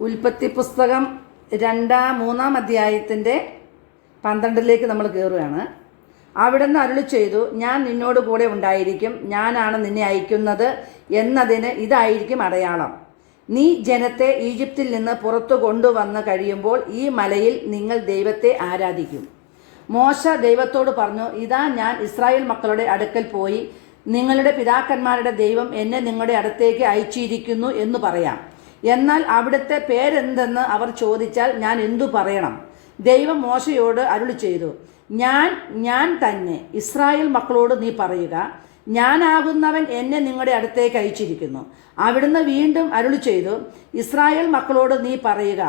ഉൽപ്പത്തി പുസ്തകം 2-3 അധ്യായത്തിൻ്റെ 12 നമ്മൾ കയറുകയാണ്. അവിടുന്ന് അരുളി ചെയ്തു, ഞാൻ നിന്നോട് കൂടെ ഉണ്ടായിരിക്കും, ഞാനാണ് നിന്നെ അയക്കുന്നത് എന്നതിന് ഇതായിരിക്കും അടയാളം. നീ ജനത്തെ ഈജിപ്തിൽ നിന്ന് പുറത്തു കൊണ്ടുവന്ന് കഴിയുമ്പോൾ ഈ മലയിൽ നിങ്ങൾ ദൈവത്തെ ആരാധിക്കും. മോശ ദൈവത്തോട് പറഞ്ഞു, ഇതാ ഞാൻ ഇസ്രായേൽ മക്കളുടെ അടുക്കൽ പോയി നിങ്ങളുടെ പിതാക്കന്മാരുടെ ദൈവം എന്നെ നിങ്ങളുടെ അടുത്തേക്ക് അയച്ചിരിക്കുന്നു എന്ന് പറയാം. എന്നാൽ അവിടുത്തെ പേരെന്തെന്ന് അവർ ചോദിച്ചാൽ ഞാൻ എന്തു പറയണം? ദൈവം മോശയോട് അരുളി ചെയ്തു, ഞാൻ തന്നെ. ഇസ്രായേൽ മക്കളോട് നീ പറയുക, ഞാനാകുന്നവൻ എന്നെ നിങ്ങളുടെ അടുത്തേക്ക് അയച്ചിരിക്കുന്നു. അവിടുന്ന് വീണ്ടും അരുളി ചെയ്തു, ഇസ്രായേൽ മക്കളോട് നീ പറയുക,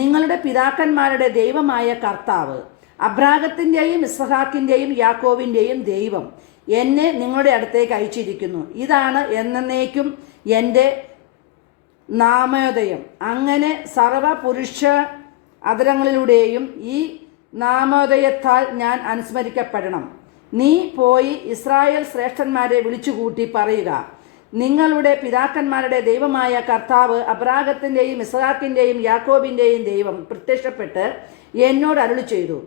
നിങ്ങളുടെ പിതാക്കന്മാരുടെ ദൈവമായ കർത്താവ്, അബ്രാഹത്തിൻ്റെയും ഇസ്ഹാക്കിൻ്റെയും യാക്കോവിൻ്റെയും ദൈവം എന്നെ നിങ്ങളുടെ അടുത്തേക്ക് അയച്ചിരിക്കുന്നു. ഇതാണ് എന്നേക്കും എൻ്റെ നാമോദയം. അങ്ങനെ സർവപുരുഷ അധരങ്ങളിലൂടെയും ഈ നാമോദയത്താൽ ഞാൻ അനുസ്മരിക്കപ്പെടണം. നീ പോയി ഇസ്രായേൽ ശ്രേഷ്ഠന്മാരെ വിളിച്ചുകൂട്ടി പറയുക, നിങ്ങളുടെ പിതാക്കന്മാരുടെ ദൈവമായ കർത്താവ്, അബ്രാഹത്തിൻ്റെയും ഇസ്ഹാക്കിൻ്റെയും യാക്കോബിൻ്റെയും ദൈവം പ്രത്യക്ഷപ്പെട്ട് എന്നോട് അരുളി ചെയ്തു,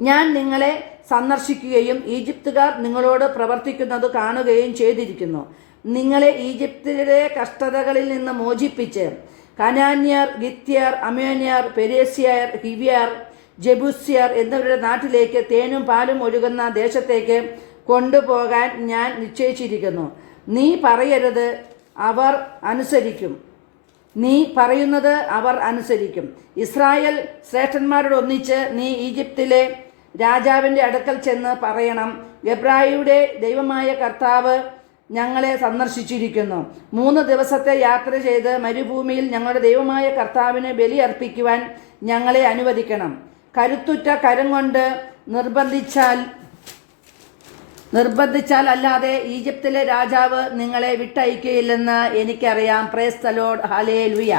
ഞാൻ നിങ്ങളെ സന്ദർശിക്കുകയും ഈജിപ്തുകാർ നിങ്ങളോട് പ്രവർത്തിക്കുന്നത് കാണുകയും ചെയ്തിരിക്കുന്നു. നിങ്ങളെ ഈജിപ്തിലെ കഷ്ടതകളിൽ നിന്ന് മോചിപ്പിച്ച് കനാന്യർ, ഗിത്യർ, അമ്മോന്യർ, പെരിസ്യർ, ഹിവ്യർ, ജെബൂസ്യർ എന്നിവരുടെ നാട്ടിലേക്ക് തേനും പാലും ഒഴുകുന്ന ദേശത്തേക്ക് കൊണ്ടുപോകാൻ ഞാൻ നിശ്ചയിച്ചിരിക്കുന്നു. നീ പറയരുത്, അവർ അനുസരിക്കും. നീ പറയുന്നത് അവർ അനുസരിക്കും. ഇസ്രായേൽ ശ്രേഷ്ഠന്മാരോടൊന്നിച്ച് നീ ഈജിപ്തിലെ രാജാവിൻ്റെ അടുക്കൽ ചെന്ന് പറയണം, എബ്രായരുടെ ദൈവമായ കർത്താവ് ഞങ്ങളെ സന്ദർശിച്ചിരിക്കുന്നു. 3 ദിവസത്തെ യാത്ര ചെയ്ത് മരുഭൂമിയിൽ ഞങ്ങളുടെ ദൈവമായ കർത്താവിന് ബലി അർപ്പിക്കുവാൻ ഞങ്ങളെ അനുവദിക്കണം. കരുത്തുറ്റ കരം കൊണ്ട് നിർബന്ധിച്ചാൽ അല്ലാതെ ഈജിപ്തിലെ രാജാവ് നിങ്ങളെ വിട്ടയക്കുകയില്ലെന്ന് എനിക്കറിയാം. Praise the Lord. ഹല്ലേലൂയ.